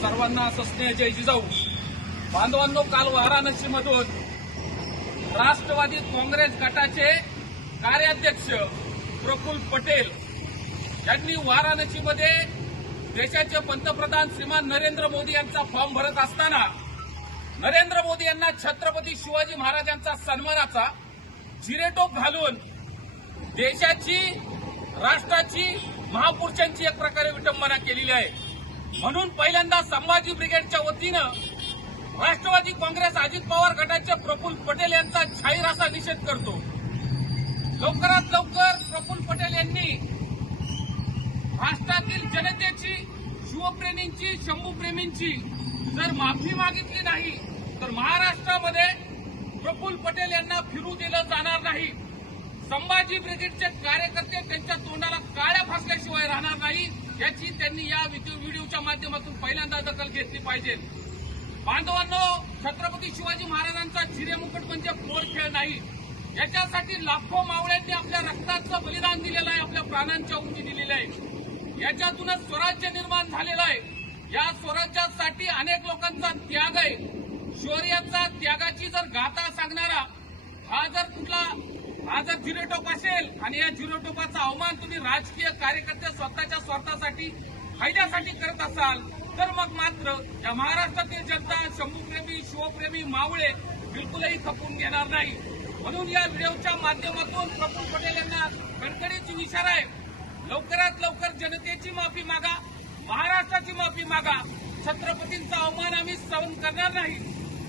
सर्वांना सस्नेह जय जिजाऊ बांधवांनो काल वाराणसीमधून राष्ट्रवादी काँग्रेस गटाचे कार्याध्यक्ष प्रफुल्ल पटेल यांनी वाराणसीमध्ये देशाचे पंतप्रधान श्रीमान नरेंद्र मोदी यांचा फॉर्म भरत असताना नरेंद्र मोदी यांना छत्रपती शिवाजी महाराजांचा सन्मानाचा जिरेटोप घालून देशाची राष्ट्राची महापुरुषांची एक प्रकारे विटंबना केलेली आहे. म्हणून पहिल्यांदा संभाजी ब्रिगेडच्या वतीनं राष्ट्रवादी काँग्रेस अजित पवार गटाचे प्रफुल्ल पटेल यांचा जाहीर असा निषेध करतो. लवकरात लवकर प्रफुल्ल पटेल यांनी राष्ट्रातील जनतेची शिवप्रेमींची शंभूप्रेमींची जर माफी मागितली नाही तर महाराष्ट्रामध्ये प्रफुल्ल पटेल यांना फिरू दिलं जाणार नाही. संभाजी ब्रिगेडचे कार्यकर्ते त्यांच्या तोंडाला काळ्या फासल्याशिवाय राहणार नाही याची त्यांनी या व्हिडिओ- व्हिडिओच्या माध्यमातून पहिल्यांदा दखल घेतली पाहिजे. बांधवांनो छत्रपती शिवाजी महाराजांचा चिरेमुकुट म्हणजे पोर खेळ नाही. याच्यासाठी लाखो मावळ्यांनी आपल्या रक्ताचं बलिदान दिलेलं आहे आपल्या प्राणांच्या उंची दिलेल्या आहे. याच्यातूनच स्वराज्य निर्माण झालेलं आहे. या स्वराज्यासाठी अनेक लोकांचा त्याग आहे. शौर्याचा त्यागाची जर गाथा सांगणारा हा जर कुठला हा जर झिरोटोप असेल आणि या झिरोटोपाचा अवमान तुम्ही राजकीय कार्यकर्ते स्वतःच्या स्वार्थासाठी फायद्यासाठी करत असाल तर मग मात्र या महाराष्ट्रातील जनता शंभूप्रेमी शिवप्रेमी मावळे बिलकुलही खपून घेणार नाही. म्हणून या व्हिडिओच्या माध्यमातून प्रफुल्ल पटेल यांना कडकडीची इशारा आहे. लवकरात लवकर जनतेची माफी मागा महाराष्ट्राची माफी मागा. छत्रपतींचा अवमान आम्ही सहन करणार नाही.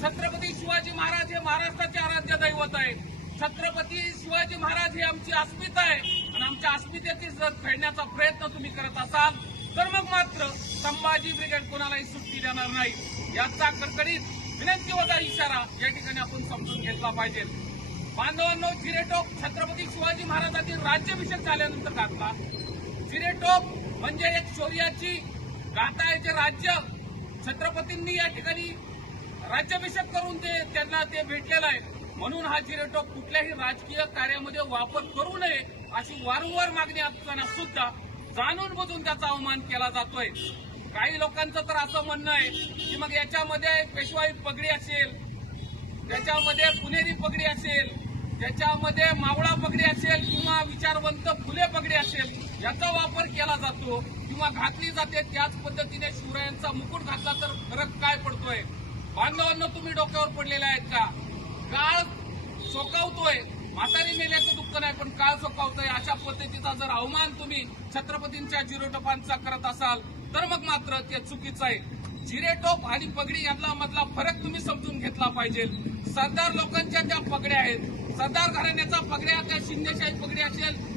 छत्रपती शिवाजी महाराज हे महाराष्ट्राचे आराध्य दैवत आहे छत्रपती शिवाजी महाराज ही आमची अस्मिता आहे. आणि आमच्या अस्मितेची जर फेडण्याचा प्रयत्न तुम्ही करत असाल तर मग मात्र संभाजी ब्रिगेड कोणालाही सुट्टी देणार नाही. याचा कडकडीत विनंती इशारा या ठिकाणी आपण समजून घेतला पाहिजे. बांधवांनो जिरेटोप छत्रपती शिवाजी महाराजांनी राज्याभिषेक झाल्यानंतर घातला जिरेटोप म्हणजे एक शौर्याची गाता आहे जे राज्य. छत्रपतींनी या ठिकाणी राज्याभिषेक करून ते त्यांना ते भेटलेलं आहे. म्हणून हा जिरेटोप कुठल्याही राजकीय कार्यामध्ये वापर करू नये अशी वारंवार मागणी असताना सुद्धा जाणून बुजून त्याचा अवमान केला जातोय. काही लोकांचं तर असं म्हणणं आहे की मग याच्यामध्ये पेशवाई पगडी असेल त्याच्यामध्ये पुणेरी पगडी असेल त्याच्यामध्ये मावळा पगडी असेल किंवा विचारवंत फुले पगडी असेल याचा वापर केला जातो किंवा घातली जाते त्याच पद्धतीने शिवरायांचा मुकुट घातला तर फरक काय पडतोय? बांधवांना तुम्ही डोक्यावर पडलेले आहेत का? काळ चोकावतोय म्हातारी मेल्याचं दुःख नाही पण काळ चोकावतोय अशा पद्धतीचा जर अवमान तुम्ही छत्रपतींच्या जिरोटोपांचा करत असाल तर मग मात्र ते चुकीचं आहे. जिरेटोप आणि पगडी यातला मधला फरक तुम्ही समजून घेतला पाहिजे. सरदार लोकांच्या त्या पगड्या आहेत. सरदार घराण्याचा पगड्या त्या शिंदेशाही पगडी असेल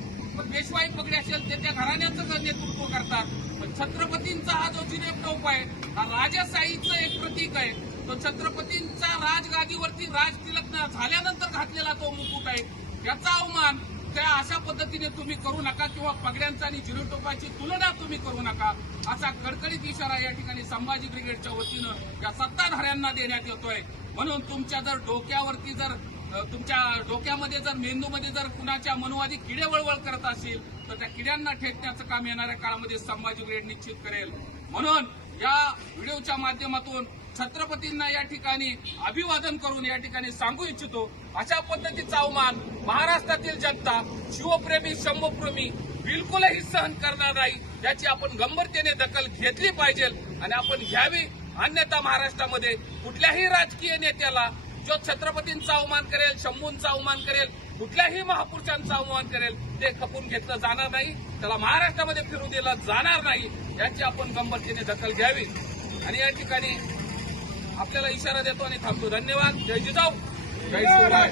पेशवाई पगडी असेल ते त्या घराण्याचं नेतृत्व करतात. पण छत्रपतींचा हा जो जिरेटोप आहे हा राजाशाहीचं एक प्रतीक आहे. तो छत्रपतींचा राजगादीवरती राजतिलक झाल्यानंतर घातलेला तो मुकुट आहे. याचा अवमान त्या अशा पद्धतीने तुम्ही करू नका किंवा पगड्यांचा आणि जिरोटोपाची तुलना तुम्ही करू नका असा कडकडीत इशारा या ठिकाणी संभाजी ब्रिगेडच्या वतीनं या सत्ताधाऱ्यांना देण्यात येतोय. म्हणून तुमच्या जर डोक्यावरती जर तुमच्या डोक्यामध्ये जर मेंदूमध्ये जर कुणाच्या मनोवादी किडे वळवळ करत असेल तर त्या किड्यांना ठेकण्याचं काम येणाऱ्या काळामध्ये संभाजी ब्रिगेड निश्चित करेल. म्हणून या व्हिडिओच्या माध्यमातून छत्रपतींना या ठिकाणी अभिवादन करून या ठिकाणी सांगू इच्छितो अशा पद्धतीचा अवमान महाराष्ट्रातील जनता शिवप्रेमी शंभप्रेमी बिलकुलही सहन करणार नाही. याची आपण गंभीरतेने दखल घेतली पाहिजे आणि आपण घ्यावी. अन्यथा महाराष्ट्रामध्ये कुठल्याही राजकीय नेत्याला जो छत्रपतींचा अवमान करेल शंभूंचा अवमान करेल कुठल्याही महापुरुषांचा अवमान करेल ते खपून घेतलं जाणार नाही. त्याला महाराष्ट्रामध्ये फिरू दिलं जाणार नाही. याची आपण गंभीरतेने दखल घ्यावी. आणि या ठिकाणी आपल्याला इशारा देतो आणि थांबतो. धन्यवाद. जय जिजाऊ. जय शिवराय.